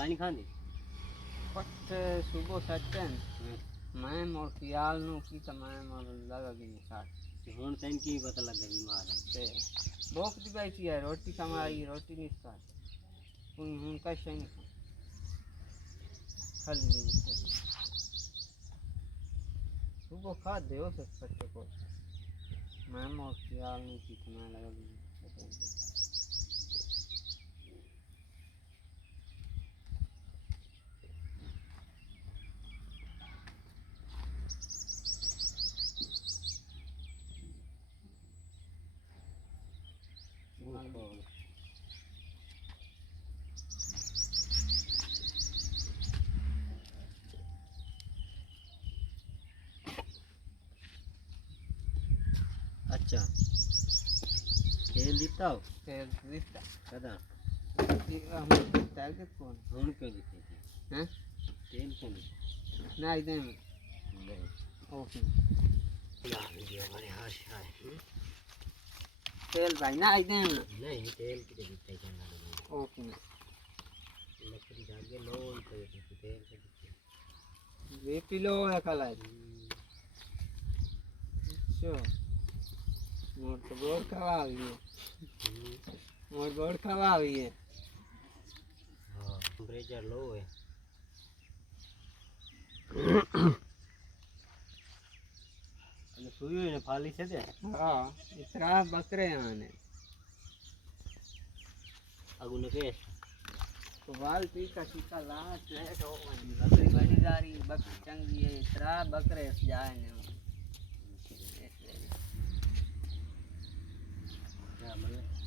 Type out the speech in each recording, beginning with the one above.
चाय नहीं खाती पत्ते सुबह सच्चे मैं मोर ख्याल नु की तो मैं मोर लगा कि साथ हुन तैन की पता लग गई बीमार है ते भूख दी बैठी है रोटी कमाई रोटी नहीं खा कोई हुन कैसे नहीं खा खाली नहीं सुबह खा दे हो सब पत्ते को मैं मोर ख्याल नु की तो मैं लगा कि अच्छा तेल दिता हो तेल दिता कदा हम तेल के कौन हुन क्यों दिते हैं तेल क्यों दिते ना इधर नहीं ओके या वीडियो बड़े हाश हाय तेल भाई ना इधर नहीं तेल की दिते जाना ओके लकड़ी जागे लो तो तेल के दिते 2 किलो है कल आज अच्छा मोर तो बहुत खवा हुई है मोर बहुत खवा हुई है हाँ टेम्परेचर लो है सुई हुई ने फाली से दे हाँ इतना बकरे यहाँ ने अगु ने के तो बाल पीका सीका लाट है तो बकरी बड़ी जा रही बकरी चंगी है इतना बकरे जाए ने क्या मतलब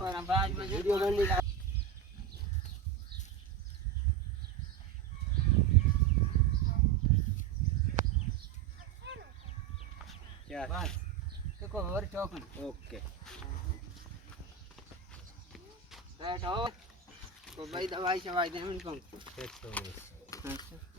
पर बाज में वीडियो बनने का क्या बस देखो और चौकन ओके बैठो तो भाई दवाई शवाई दे उनको फिर तो